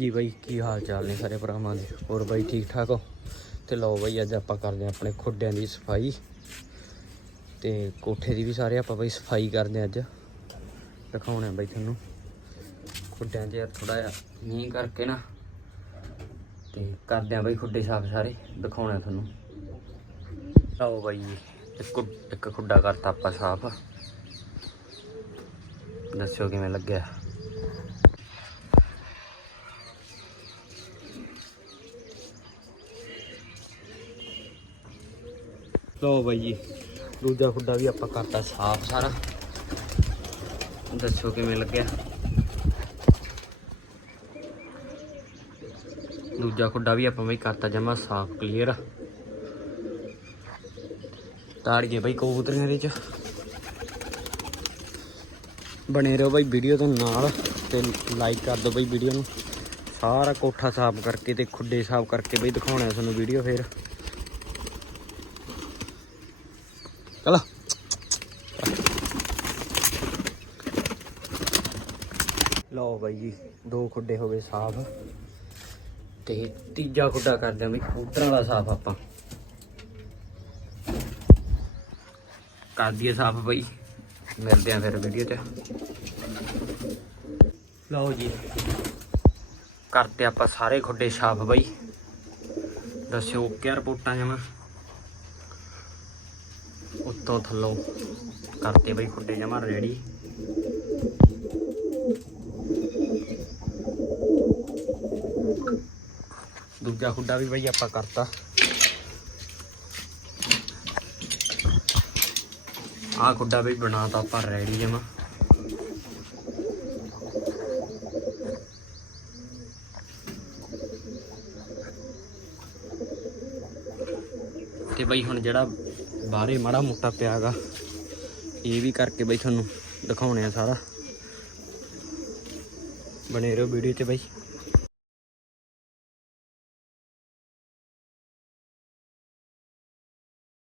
ਜੀ ਬਾਈ, ਕੀ ਹਾਲ ਚਾਲ ਨੇ ਸਾਰੇ ਭਰਾਵਾਂ ਦੇ? ਹੋਰ ਬਾਈ, ਠੀਕ ਠਾਕ ਹੋ? ਤੇ ਲਓ ਬਾਈ, ਅੱਜ ਆਪਾਂ ਕਰਦੇ ਹਾਂ ਆਪਣੇ ਖੁੱਡਿਆਂ ਦੀ ਸਫ਼ਾਈ। ਤੇ ਕੋਠੇ ਦੀ ਵੀ ਸਾਰੇ ਆਪਾਂ ਬਾਈ ਸਫ਼ਾਈ ਕਰਦੇ ਹਾਂ ਅੱਜ। ਦਿਖਾਉਣੇ ਆ ਬਾਈ ਤੁਹਾਨੂੰ। ਖੁੱਡਿਆਂ 'ਚ ਥੋੜਾ ਜਿਹਾ ਮੀਂਹ ਕਰਕੇ ਨਾ। ਤੇ ਕਰਦੇ ਆ ਬਾਈ ਖੁੱਡੇ ਸਾਫ਼ ਸਾਰੇ। ਦਿਖਾਉਣੇ ਆ ਤੁਹਾਨੂੰ। ਲਓ ਬਾਈ ਇੱਕ ਇੱਕ ਖੁੱਡਾ ਕਰਤਾ ਆਪਾਂ ਸਾਫ਼। ਦੱਸਿਓ ਕਿਵੇਂ ਲੱਗਿਆ? ਲਓ ਬਾਈ ਜੀ, ਦੂਜਾ ਖੁੱਡਾ ਵੀ ਆਪਾਂ ਕਰਤਾ ਸਾਫ਼ ਸਾਰਾ। ਦੱਸੋ ਕਿਵੇਂ ਲੱਗਿਆ? ਦੂਜਾ ਖੁੱਡਾ ਵੀ ਆਪਾਂ ਬਈ ਕਰਤਾ ਜਮਾ ਸਾਫ਼ ਕਲੀਅਰ ਤਾੜੀਏ ਬਈ ਕਬੂਤਰੀਆਂ ਦੇ ਚ ਬਣੇ ਰਹੋ ਬਈ ਵੀਡੀਓ ਦੇ ਨਾਲ ਤੇ ਲਾਈਕ ਕਰ ਦਿਓ ਬਈ ਵੀਡੀਓ ਨੂੰ। ਸਾਰਾ ਕੋਠਾ ਸਾਫ਼ ਕਰਕੇ ਤੇ ਖੁੱਡੇ ਸਾਫ਼ ਕਰਕੇ ਬਈ ਦਿਖਾਉਣਾ ਤੁਹਾਨੂੰ ਵੀਡੀਓ ਫੇਰ। ਚਲੋ ਲਓ ਬਾਈ ਜੀ, ਦੋ ਖੁੱਡੇ ਹੋ ਗਏ ਸਾਫ਼ ਤੇ ਤੀਜਾ ਖੁੱਡਾ ਕਰਦੇ ਆਂ ਬਈ, ਕਬੂਤਰਾਂ ਦਾ ਸਾਫ਼ ਆਪਾਂ। ਕਰ ਦਈਏ ਸਾਫ਼ ਬਈ, ਮਿਲਦੇ ਆਂ ਫਿਰ ਵੀਡੀਓ 'ਚ। ਲਓ ਜੀ ਕਰਤੇ ਆਪਾਂ ਸਾਰੇ ਖੁੱਡੇ ਸਾਫ਼ ਬਈ। ਦੱਸਿਓ ਕਿਆ ਰਿਪੋਰਟਾਂ ਜਮਾ। ਤੋਂ ਥੱਲੋਂ ਕਰਤੇ ਬਈ ਖੁੱਡੇ ਜਮਾ ਰੈਡੀ ਦੂਜਾ ਖੁੱਡਾ ਵੀ ਬਈ ਆਪਾਂ ਕਰਤਾ। ਆਹ ਖੁੱਡਾ ਵੀ ਬਣਾਤਾ ਆਪਾਂ ਰੈਡੀ ਜਮਾ। ਤੇ ਬਈ ਹੁਣ ਜਿਹੜਾ ਬਾਹਰੇ ਮਾੜਾ ਮੋਟਾ ਪਿਆਗਾ। ਇਹ ਵੀ ਕਰਕੇ ਬਈ ਤੁਹਾਨੂੰ ਦਿਖਾਉਣੇ ਆ ਸਾਰਾ। ਬਣੇ ਰਹੋ ਵੀਡੀਓ 'ਚ ਬਈ।